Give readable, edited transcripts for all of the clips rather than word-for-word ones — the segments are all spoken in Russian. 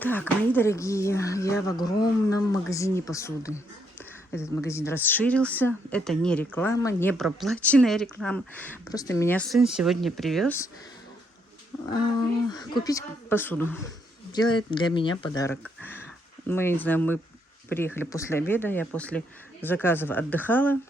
Так, мои дорогие, я в огромном магазине посуды. Этот магазин расширился. Это не реклама, не проплаченная реклама. Просто меня сын сегодня привез купить посуду. Делает для меня подарок. Мы, не знаю, мы приехали после обеда. Я после заказов отдыхала.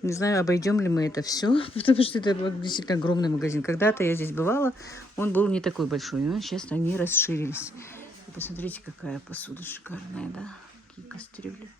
Не знаю, обойдем ли мы это все, потому что это вот действительно огромный магазин. Когда-то я здесь бывала, он был не такой большой, но сейчас они расширились. И посмотрите, какая посуда шикарная, да? Какие кастрюли.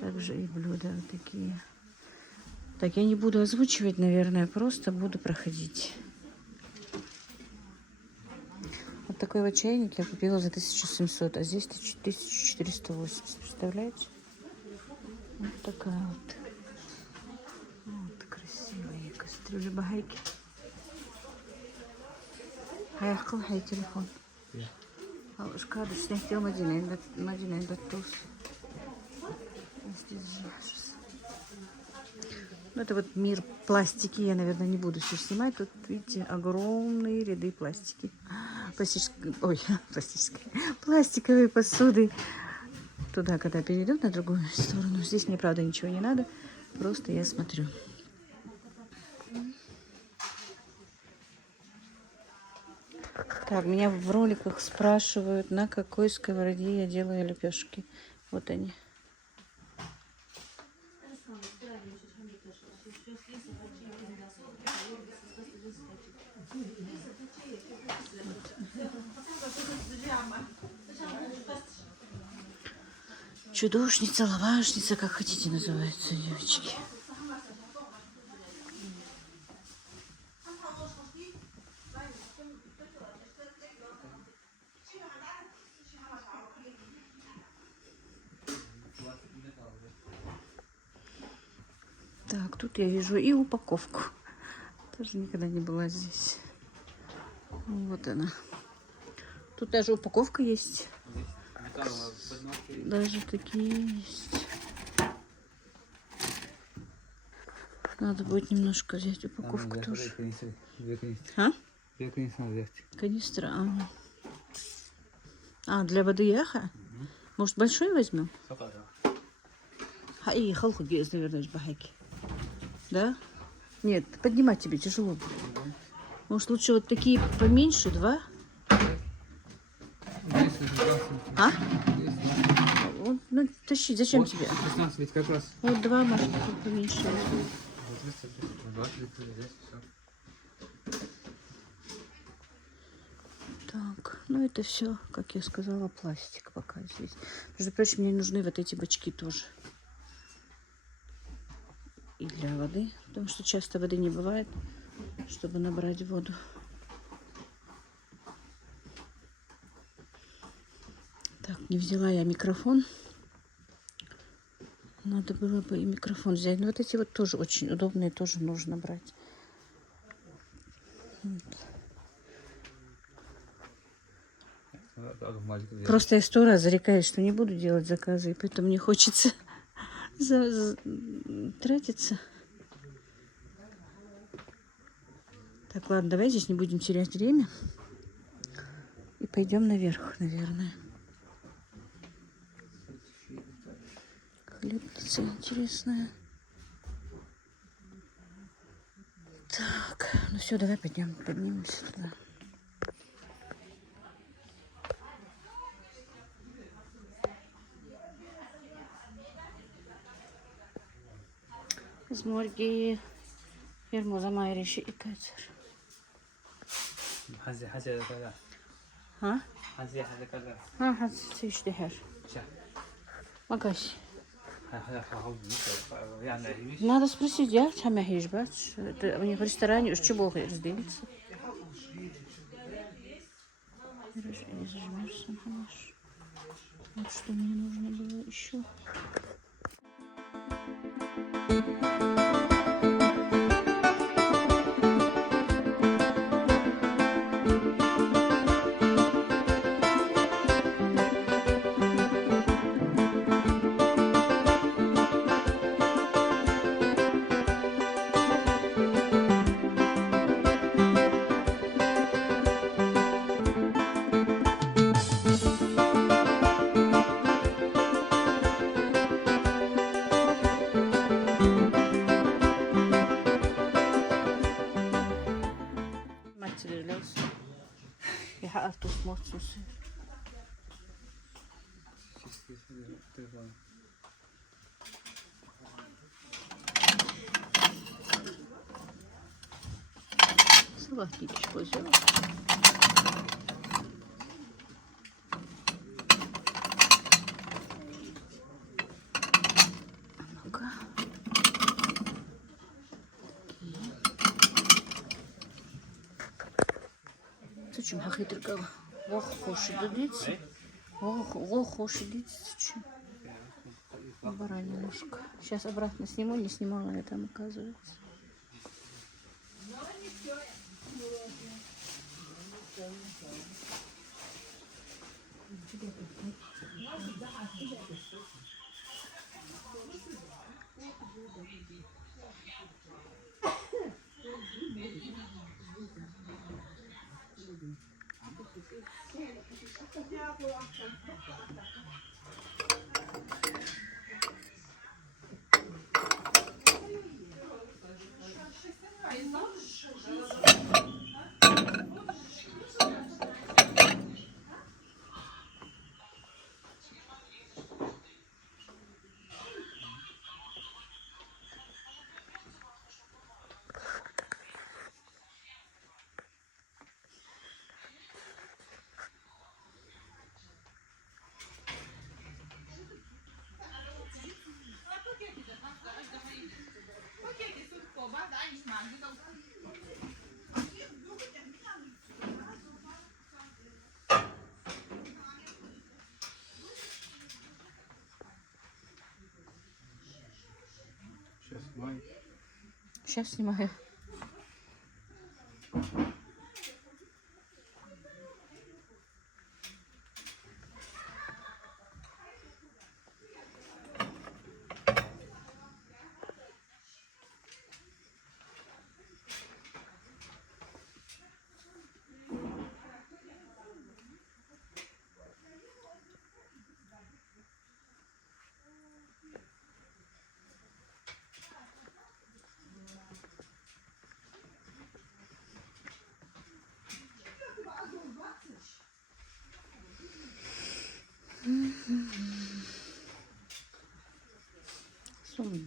Также и блюда вот такие. Так, я не буду озвучивать, наверное, просто буду проходить. Вот такой вот чайник я купила за 1700, а здесь 1480. Представляете? Вот такая вот. Вот красивые кастрюли, багайки. هيحكوا هاي تليفون أو إشكال سنحكي مدينة دكتور. Ну, это вот мир пластики. Я, наверное, не буду все снимать. Тут, видите, огромные ряды пластики. Пластиковые посуды. Туда, когда перейдем на другую сторону. Здесь мне, правда, ничего не надо. Просто я смотрю. Так, меня в роликах спрашивают, на какой сковороде я делаю лепешки. Вот они. Чудушница, лавашница, как хотите называется, девочки. Так, тут я вижу и упаковку. Тоже никогда не была здесь. Вот она. Тут даже упаковка есть. Даже такие есть. Надо будет немножко взять упаковку тоже. А? Канистра. Для воды яха? Может, большой возьмем? И халку есть, наверное, бахайки. Да? Нет, поднимать тебе тяжело будет. Может, лучше вот такие поменьше, 2? А? Ну, тащи, зачем вот, тебе? 16 ведь как раз. Вот 2, может, поменьше. Так, ну это все, как я сказала, пластик пока здесь. Между прочим, мне нужны вот эти бачки тоже. И для воды, потому что часто воды не бывает, чтобы набрать воду. Так, не взяла я микрофон. Надо было бы и микрофон взять. Но вот эти вот тоже очень удобные, тоже нужно брать. Вот. Просто я 100 раз зарекаюсь, что не буду делать заказы, и поэтому мне хочется тратиться. Так, ладно, давай здесь не будем терять время. И пойдем наверх, наверное. Хлебница интересная. Так, ну все, давай поднимемся туда. Зморги, фирма Майриши и Кайцер. حزي كذا. ها؟ حزي كذا. حزي يشتهر. Магазин. Надо спросить, я сама хижбач. У них в ресторане уж чего разделиться. Не зажмешься, хорошо. Вот что мне нужно было еще. حقفتو سموتسوسي Телефон. Салатничку взяла. Ну-ка. Зачем хахитрка? Ох, хош идите. Ох, хош идите. Зачем? Баранинушка. Сейчас обратно сниму, не снимала я там, оказывается. Сейчас снимай. Сейчас снимаю. Сумно.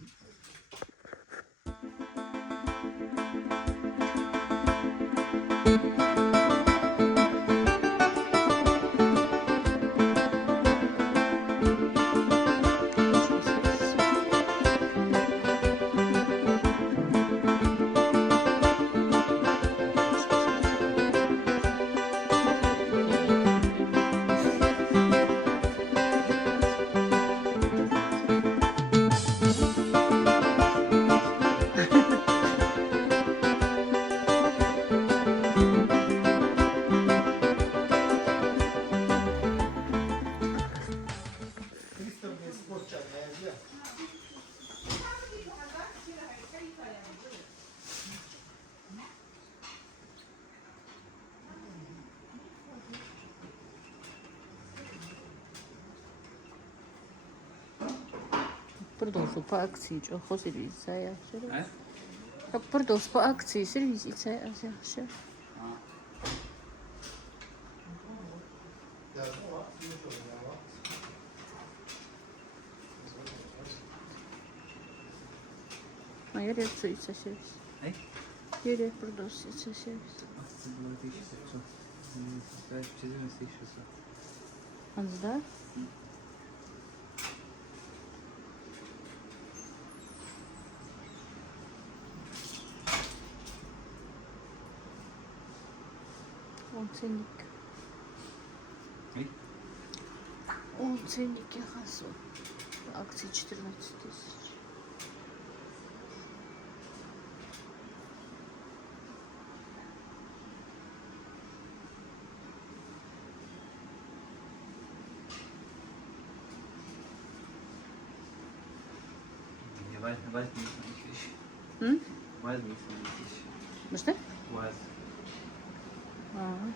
Продолжу по акции, что сервиса я все. Продолжу по акции сервиса я все. Моя реакция сервис. Юрий продолжит сервис. Акция была 1500. Составляет 14600. Он да? Он ценник. Он ценник я хасу. Акции 14 тысяч. Возьми свои вещи. Возьми свои вещи. Ну что? Возьми. Ага.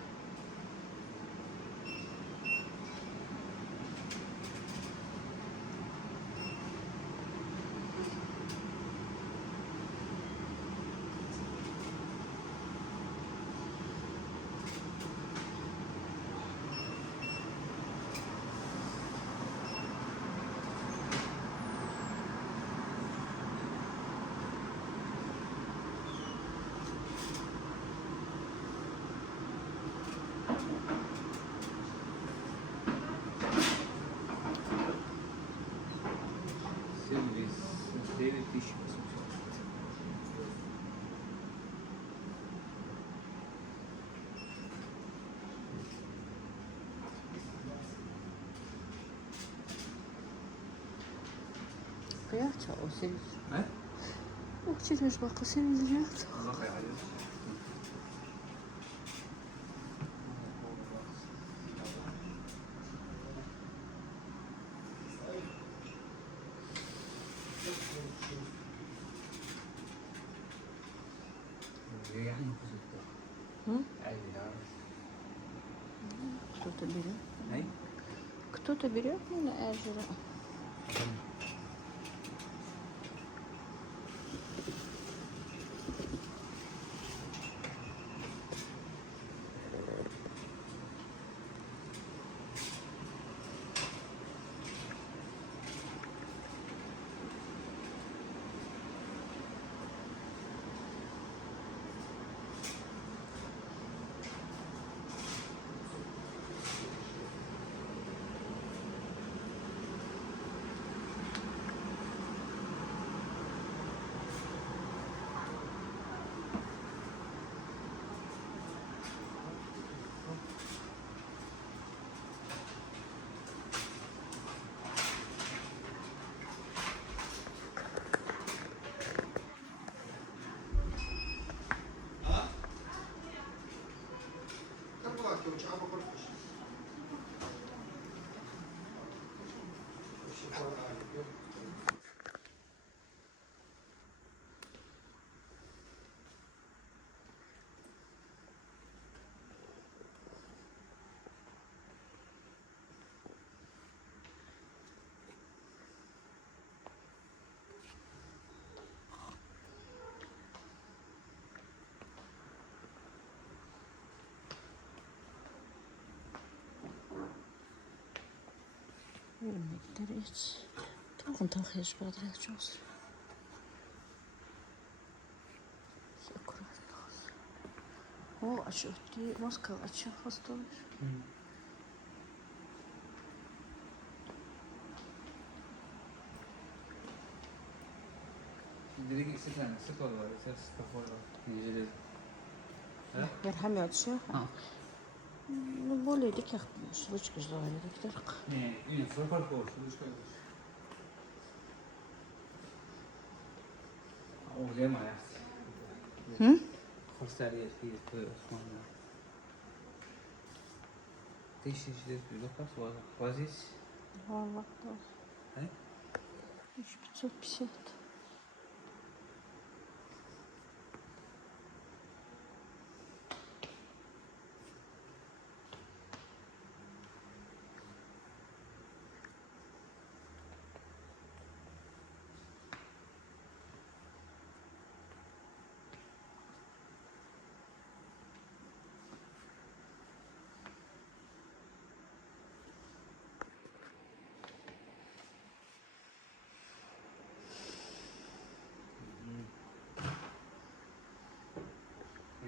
يحتى أو سيريز ها؟ وقتي مش باقي سيريز يحتى الله خير عليك. يعني عادي عارف. Кто-то берет. أي؟ Кто-то берет меня Эджера. Yemekleri Tochen toch heel spaatrechtjes. О, а что ты Москва, а что осталось? Direkt sık var. Ses kapalı. Yiyeceğiz. Merhem yapışı. Ну, более таких штучек ждала, доктор. Не, сорок olsun. O lema ya. Hı? Хрусталь في Османlı. Тысячи лет возить. Вау, А? 1550.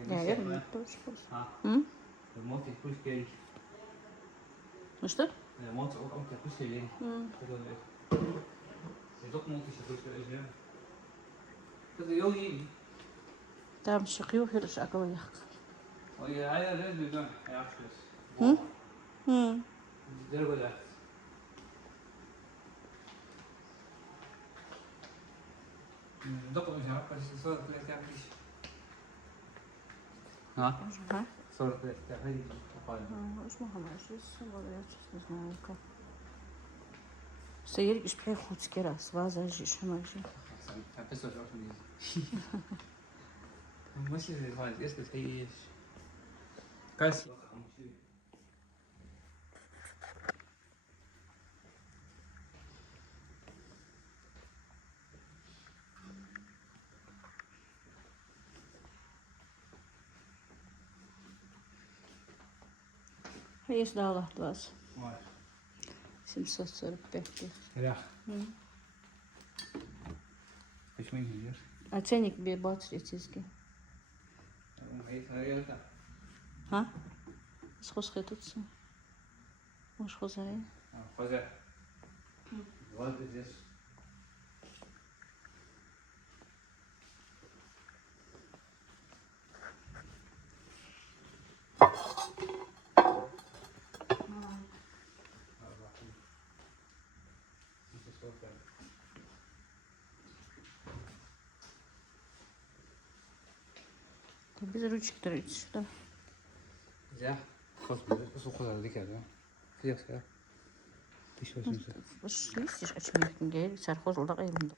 Наверное, точно. М? Ремонт пусть гель. Ну что? Ремонт пусть гель. Yok mu ki şu söyleyeceğim. Kız yok iyi. Там шикью хирш аковых. O ya ayar ne diyor? Yapıyoruz. Hı? Hı. Güzel böyle. Dokuz ya, kaç sonra kıyas yapmış. Ha? Ага. Sonra kıyas yapmış. Kapalı. اسمها معجز ولا يعجز не знаю как. سيرك إيش بحي خوت كراس وازا جيش هماجي. Sen pes ol çok iyi. Nasıl bir hal? Eski şey. Kaç? هي سدالة واز Var. 745. Ya. Hı. Peşime gidiyor. А ценник бе-23 тизги. Hayır, hayır da. Ha? Схож хетутся. Может хозяй. Fazla. Var здесь. Ты без ручки трогать, что? Ja, god, zo goed dat ik heb. Ja, ja. Is zo zo. Пошли, стишь, а чем их не говорит? Сархоз лдак елмды.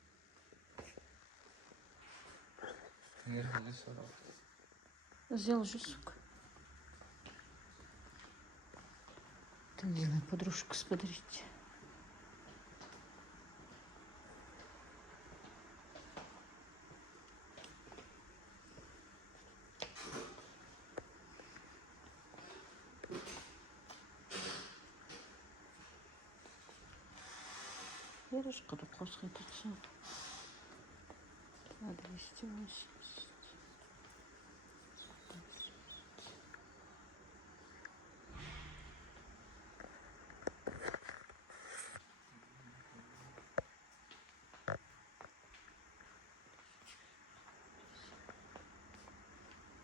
Nee, dat is zo. Сделал же, сука. Ты делай подружку, смотрите. Видишь, когда просто это все. 280.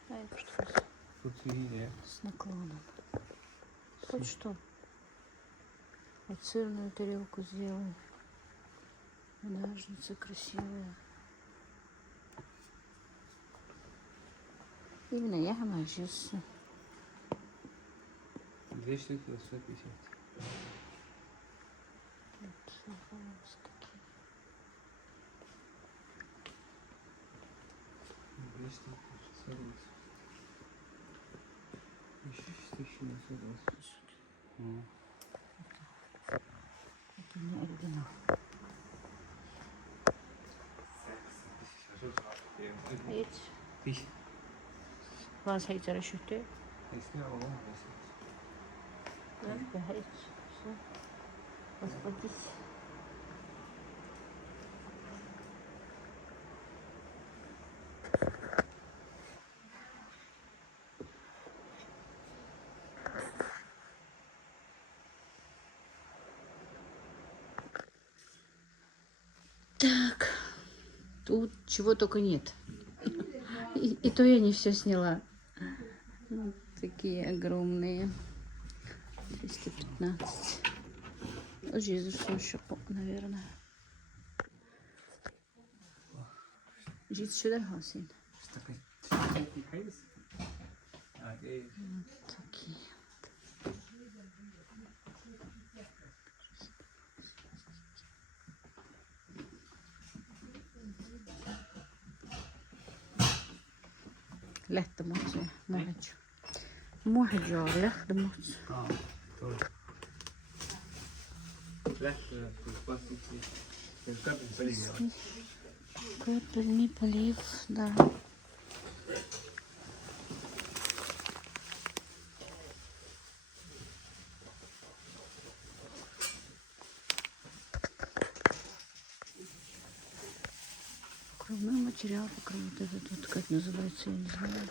А это что? Тут hier. С наклоном. Хоть что? Вот сырную тарелку сделаю. Ножницы красивые. Именно я хамажусь. 2 штуки, 150. Две штуки, 620. Еще 1720. Это не оригинал. Эти. Тысяч. Вас хотите расчеты? Если я могу, Да, все. Расплатись. Так, тут чего только нет. И то я не все сняла. Вот такие огромные. 315. Вот здесь еще, наверное. Жить сюда, Хасин. такие. Такие. Lähtemotsi, muhadjo. Muhadjo, lähtemotsi. Тоже. Капельный полив, да. Покровной материал, покрой вот этот вот, как называется, я не знаю.